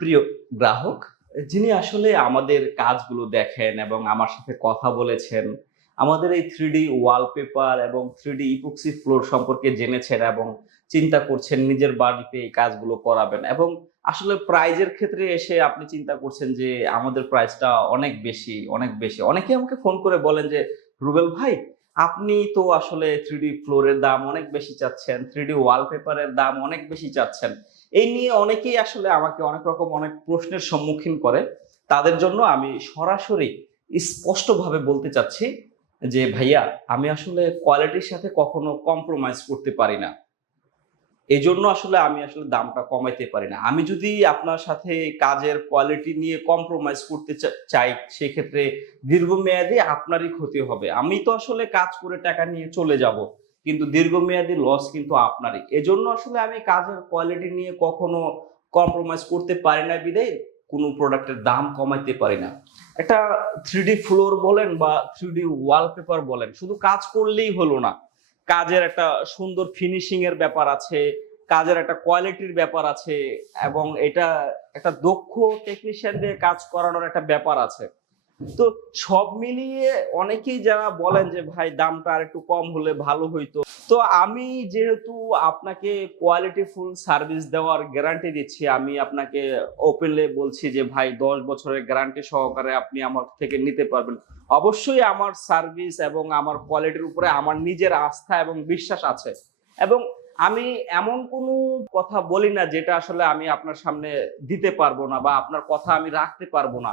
প্রিয় গ্রাহক, যিনি আসলে আমাদের কাজগুলো দেখেন এবং আমার সাথে কথা বলেছেন, আমাদের এই থ্রিডি ওয়ালপেপার এবং থ্রিডি ইপক্সি ফ্লোর সম্পর্কে জেনেছেন এবং চিন্তা করছেন নিজের বাড়িতে এই কাজগুলো করাবেন এবং আসলে প্রাইজের ক্ষেত্রে এসে আপনি চিন্তা করছেন যে আমাদের প্রাইসটা অনেক বেশি অনেক বেশি। অনেকে আমাকে ফোন করে বলেন যে, রুবেল ভাই আপনি তো আসলে থ্রি ডি ফ্লোরের দাম অনেক বেশি চাচ্ছেন থ্রি থ্রিডি ওয়ালপেপারের দাম অনেক বেশি চাচ্ছেন। এই নিয়ে অনেকেই আসলে আমাকে অনেক রকম অনেক প্রশ্নের সম্মুখীন করে। তাদের জন্য আমি সরাসরি স্পষ্টভাবে বলতে চাচ্ছি যে, ভাইয়া, আমি আসলে কোয়ালিটির সাথে কখনো কম্প্রোমাইজ করতে পারি না। এই জন্য আসলে আমি আসলে দামটা কমাইতে পারি না। আমি যদি আপনার সাথে কাজের কোয়ালিটি নিয়ে কম্প্রোমাইজ করতে চাই, সেক্ষেত্রে দীর্ঘমেয়াদী আপনারই ক্ষতি হবে। আমি তো আসলে কাজ করে টাকা নিয়ে চলে যাব, কিন্তু দীর্ঘমেয়াদী লস কিন্তু আপনারই। এজন্য আসলে আমি কাজের কোয়ালিটি নিয়ে কখনো কম্প্রোমাইজ করতে পারি না বিদায়, কোনো প্রোডাক্টের দাম কমাইতে পারি না। একটা থ্রি ফ্লোর বলেন বা থ্রি ওয়ালপেপার বলেন, শুধু কাজ করলেই হলো না। কাজের একটা সুন্দর ফিনিশিং এর ব্যাপার আছে, কাজের একটা কোয়ালিটির ব্যাপার আছে এবং এটা একটা দক্ষ টেকনিশিয়ান দিয়ে কাজ করানোর একটা ব্যাপার আছে। তো সব মিলিয়ে অনেকেই যারা বলেন যে, ভাই, দামটা আর একটু কম হলে ভালো হইতো। তো আমি যেহেতু আপনাকে কোয়ালিটি ফুল সার্ভিস দেওয়ার গ্যারান্টি দিচ্ছি, আমি আপনাকে ওপেনলি বলছি যে, ভাই, দশ বছরের গ্যারান্টি সহকারে আপনি আমার থেকে নিতে পারবেন। অবশ্যই আমার সার্ভিস এবং আমার কোয়ালিটির উপরে আমার নিজের আস্থা এবং বিশ্বাস আছে। এবং আমি এমন কোনো কথা বলি না যেটা আসলে আমি আপনার সামনে দিতে পারব না বা আপনার কথা আমি রাখতে পারব না।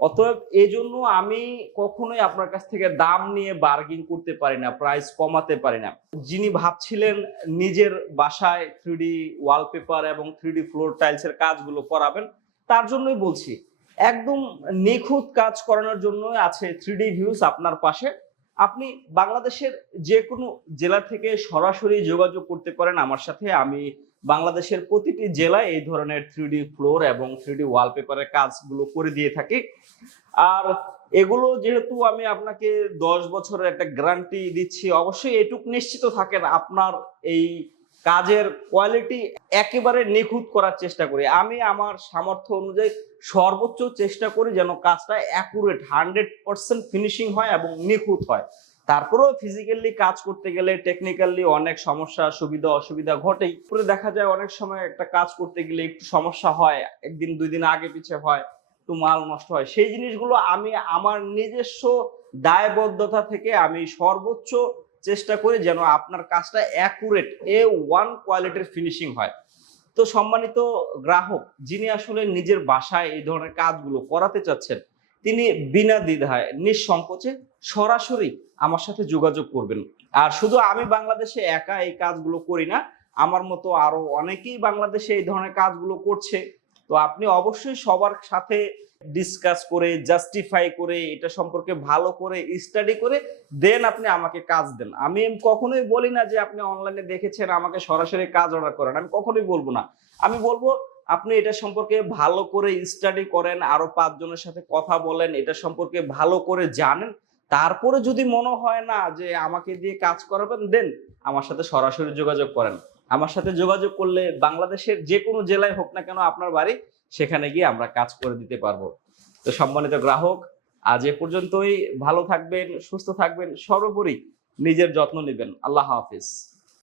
অতএব জন্য আমি কখনোই আপনার কাছ থেকে দাম নিয়ে বার্গিং করতে পারি না প্রাইস কমাতে পারি না। যিনি ভাবছিলেন নিজের বাসায় থ্রিডি ওয়ালপেপার এবং থ্রিডি ফ্লোর টাইলসের কাজগুলো করাবেন, তার জন্যই বলছি, একদম নিখুঁত কাজ করানোর জন্য আছে থ্রিডি ভিউজ আপনার পাশে। আপনি বাংলাদেশের যে কোনো জেলা থেকে সরাসরি যোগাযোগ করতে পারেন, আমার সাথে আমি বাংলাদেশের প্রতিটি জেলায় এই ধরনের থ্রিডি ফ্লোর এবং থ্রিডি ওয়ালপেপারের কাজগুলো করে দিয়ে থাকি। আর এগুলো যেহেতু আমি আপনাকে দশ বছরের একটা গ্যারান্টি দিচ্ছি, অবশ্যই এটুক নিশ্চিত থাকেন আপনার এই কাজের কোয়ালিটি একেবারে নিখুঁত করার চেষ্টা করি। আমি আমার সামর্থ্য অনুযায়ী সর্বোচ্চ চেষ্টা করি যেন কাজটা অ্যাকুরেট হান্ড্রেড পার্সেন্ট ফিনিশিং হয় এবং নিখুঁত হয়। তারপরেও ফিজিক্যালি কাজ করতে গেলে টেকনিক্যালি অনেক সমস্যা, সুবিধা, অসুবিধা ঘটেই। পরে দেখা যায় অনেক সময় একটা কাজ করতে গেলে একটু সমস্যা হয়, একদিন, দুই দিন আগে পিছে হয়, একটু মাল নষ্ট হয়। সেই জিনিসগুলো আমি আমার নিজস্ব দায়বদ্ধতা থেকে আমি সর্বোচ্চ চেষ্টা করি যেন আপনার কাজটা অ্যাকুরেট এ ওয়ান কোয়ালিটির ফিনিশিং হয়। তো সম্মানিত গ্রাহক, যিনি আসলে নিজের বাসায় এই ধরনের কাজগুলো করাতে চাচ্ছেন তিনি বিনা দ্বিধায়, নিঃসংকোচে সরাসরি আমার সাথে যোগাযোগ করবেন। আর শুধু আমি বাংলাদেশে একা এই কাজগুলো করি না, আমার মতো আরও অনেকেই বাংলাদেশে এই ধরনের কাজগুলো করছে। তো আপনি অবশ্যই সবার সাথে ডিসকাস করে জাস্টিফাই করে, এটা সম্পর্কে ভালো করে স্টাডি করে দেন আপনি আমাকে কাজ দেন। আমি কখনোই বলি না যে আপনি অনলাইনে দেখেছেন, আমাকে সরাসরি কাজ অর্ডার করেন। আমি কখনোই বলব না। আমি বলব আপনি এটা সম্পর্কে ভালো করে স্টাডি করেন, আরও পাঁচজনের সাথে কথা বলেন, এটা সম্পর্কে ভালো করে জানেন। তারপরে যদি মনে হয় না যে আমাকে দিয়ে কাজ করাবেন, দেন আমার সাথে সরাসরি যোগাযোগ করেন। আমার সাথে যোগাযোগ করলে বাংলাদেশের যে কোনো জেলায় হোক না কেন আপনার বাড়ি, সেখানে গিয়ে আমরা কাজ করে দিতে পারব। তো সম্মানিত গ্রাহক, আজ এ পর্যন্তই। ভালো থাকবেন, সুস্থ থাকবেন, সর্বোপরি নিজের যত্ন নেবেন। আল্লাহ হাফিজ।